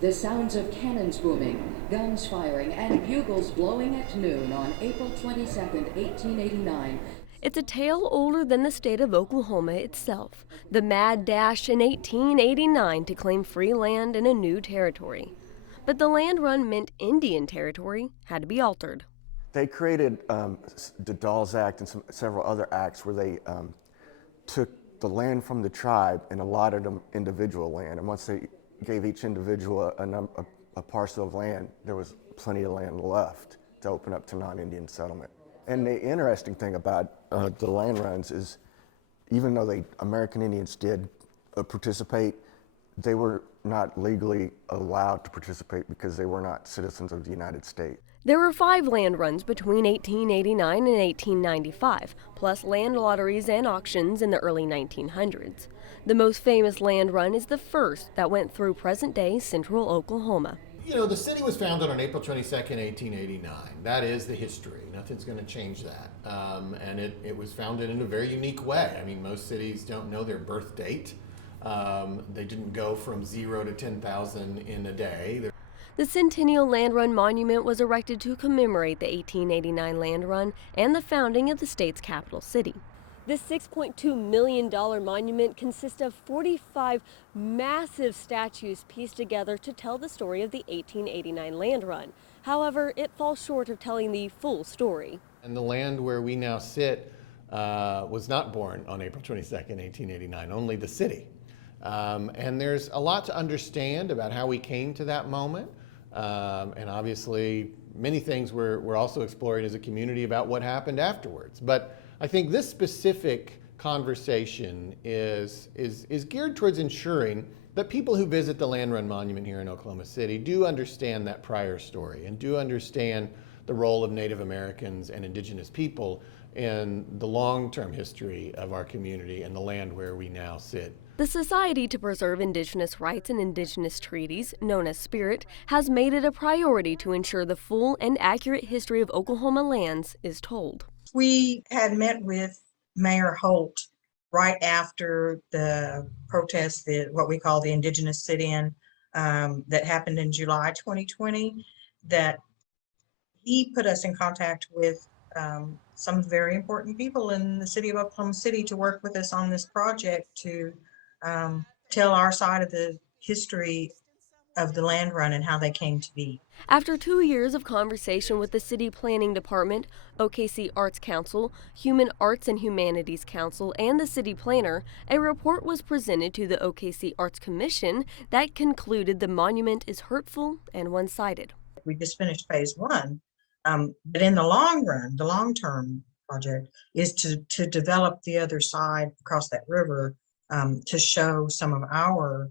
The sounds of cannons booming, guns firing, and bugles blowing at noon on April 22nd, 1889. It's a tale older than the state of Oklahoma itself, the mad dash in 1889 to claim free land in a new territory. But the land run meant Indian territory had to be altered. They created the Dawes Act and several other acts where they took the land from the tribe and allotted them individual land. And once they gave each individual a parcel of land, there was plenty of land left to open up to non-Indian settlement. And the interesting thing about the land runs is, even though American Indians did participate, they were not legally allowed to participate because they were not citizens of the United States. There were 5 land runs between 1889 and 1895, plus land lotteries and auctions in the early 1900s. The most famous land run is the first that went through present-day central Oklahoma. You know, the city was founded on April 22nd, 1889. That is the history. Nothing's going to change that. And it was founded in a very unique way. I mean, most cities don't know their birth date. They didn't go from 0 to 10,000 in a day. The Centennial Land Run Monument was erected to commemorate the 1889 land run and the founding of the state's capital city. This $6.2 million monument consists of 45 massive statues pieced together to tell the story of the 1889 land run. However, it falls short of telling the full story. And the land where we now sit was not born on April 22nd, 1889, only the city. And there's a lot to understand about how we came to that moment. And obviously, many things we're also exploring as a community about what happened afterwards. But I think this specific conversation is geared towards ensuring that people who visit the Land Run Monument here in Oklahoma City do understand that prior story and do understand the role of Native Americans and indigenous people in the long-term history of our community and the land where we now sit. The Society to Preserve Indigenous Rights and Indigenous Treaties, known as SPIRIT, has made it a priority to ensure the full and accurate history of Oklahoma lands is told. We had met with Mayor Holt right after the protest, what we call the Indigenous Sit-In, that happened in July 2020, that he put us in contact with some very important people in the city of Oklahoma City to work with us on this project to tell our side of the history of the land run and how they came to be. After 2 years of conversation with the City Planning Department, OKC Arts Council, Human Arts and Humanities Council, and the City Planner, a report was presented to the OKC Arts Commission that concluded the monument is hurtful and one-sided. We just finished phase 1, but in the long run, the long-term project is to develop the other side across that river, to show some of our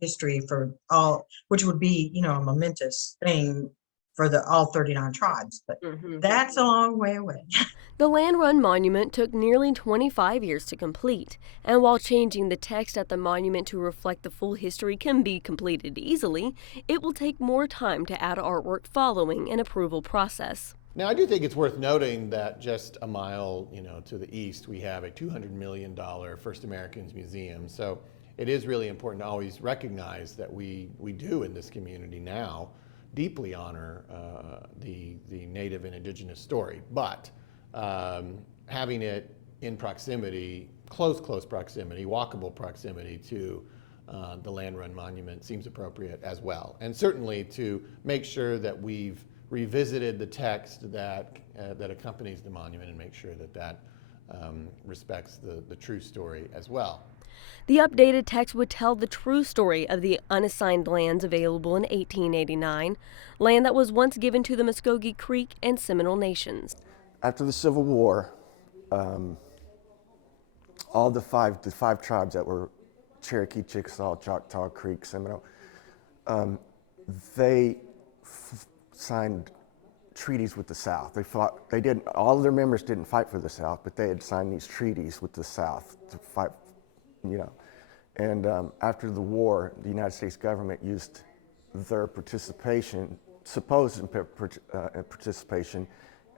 history for all, which would be, you know, a momentous thing for all 39 tribes, but that's a long way away. The Land Run Monument took nearly 25 years to complete, and while changing the text at the monument to reflect the full history can be completed easily, it will take more time to add artwork following an approval process. Now, I do think it's worth noting that just a mile, to the east, we have a $200 million First Americans Museum. So it is really important to always recognize that we do in this community now deeply honor the Native and Indigenous story. But having it in proximity, close proximity, walkable proximity to the Land Run Monument seems appropriate as well. And certainly to make sure that we've revisited the text that accompanies the monument and make sure that respects the true story as well. The updated text would tell the true story of the unassigned lands available in 1889, land that was once given to the Muskogee Creek and Seminole Nations. After the Civil War, all the five tribes that were Cherokee, Chickasaw, Choctaw, Creek, Seminole, they signed treaties with the South. All of their members didn't fight for the South, but they had signed these treaties with the South to fight, And after the war, the United States government used their supposed participation,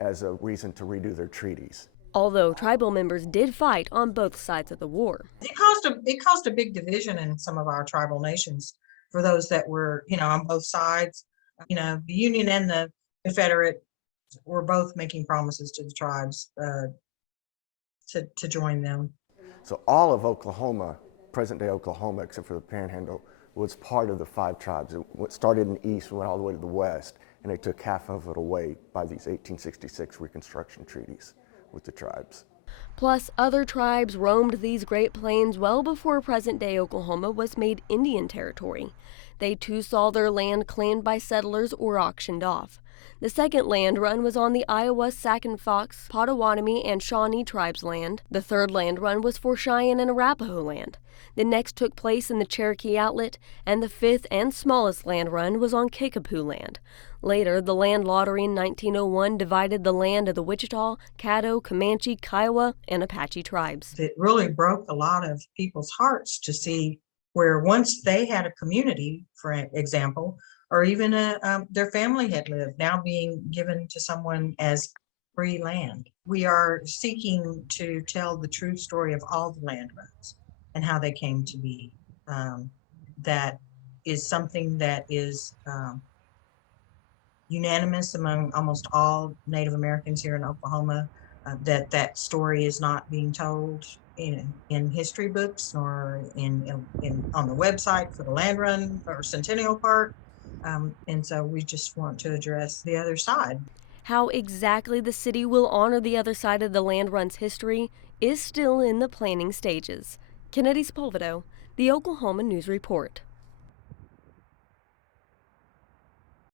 as a reason to redo their treaties. Although tribal members did fight on both sides of the war. It caused a big division in some of our tribal nations for those that were, on both sides. The Union and the Confederate were both making promises to the tribes to join them. So all of Oklahoma, present-day Oklahoma, except for the Panhandle, was part of the 5 tribes. It started in the east and went all the way to the west, and they took half of it away by these 1866 Reconstruction treaties with the tribes. Plus, other tribes roamed these Great Plains well before present-day Oklahoma was made Indian territory. They too saw their land claimed by settlers or auctioned off. The second land run was on the Iowa, Sac and Fox, Potawatomi, and Shawnee tribes' land. The third land run was for Cheyenne and Arapaho land. The next took place in the Cherokee Outlet, and the fifth and smallest land run was on Kickapoo land. Later, the land lottery in 1901 divided the land of the Wichita, Caddo, Comanche, Kiowa, and Apache tribes. It really broke a lot of people's hearts to see where once they had a community, for example, or even their family had lived, now being given to someone as free land. We are seeking to tell the true story of all the land runs and how they came to be. That is something that is unanimous among almost all Native Americans here in Oklahoma, that story is not being told in history books or on the website for the Land Run or Centennial Park. And so we just want to address the other side. How exactly the city will honor the other side of the land run's history is still in the planning stages. Kennedy Sepulvedo, the Oklahoma News Report.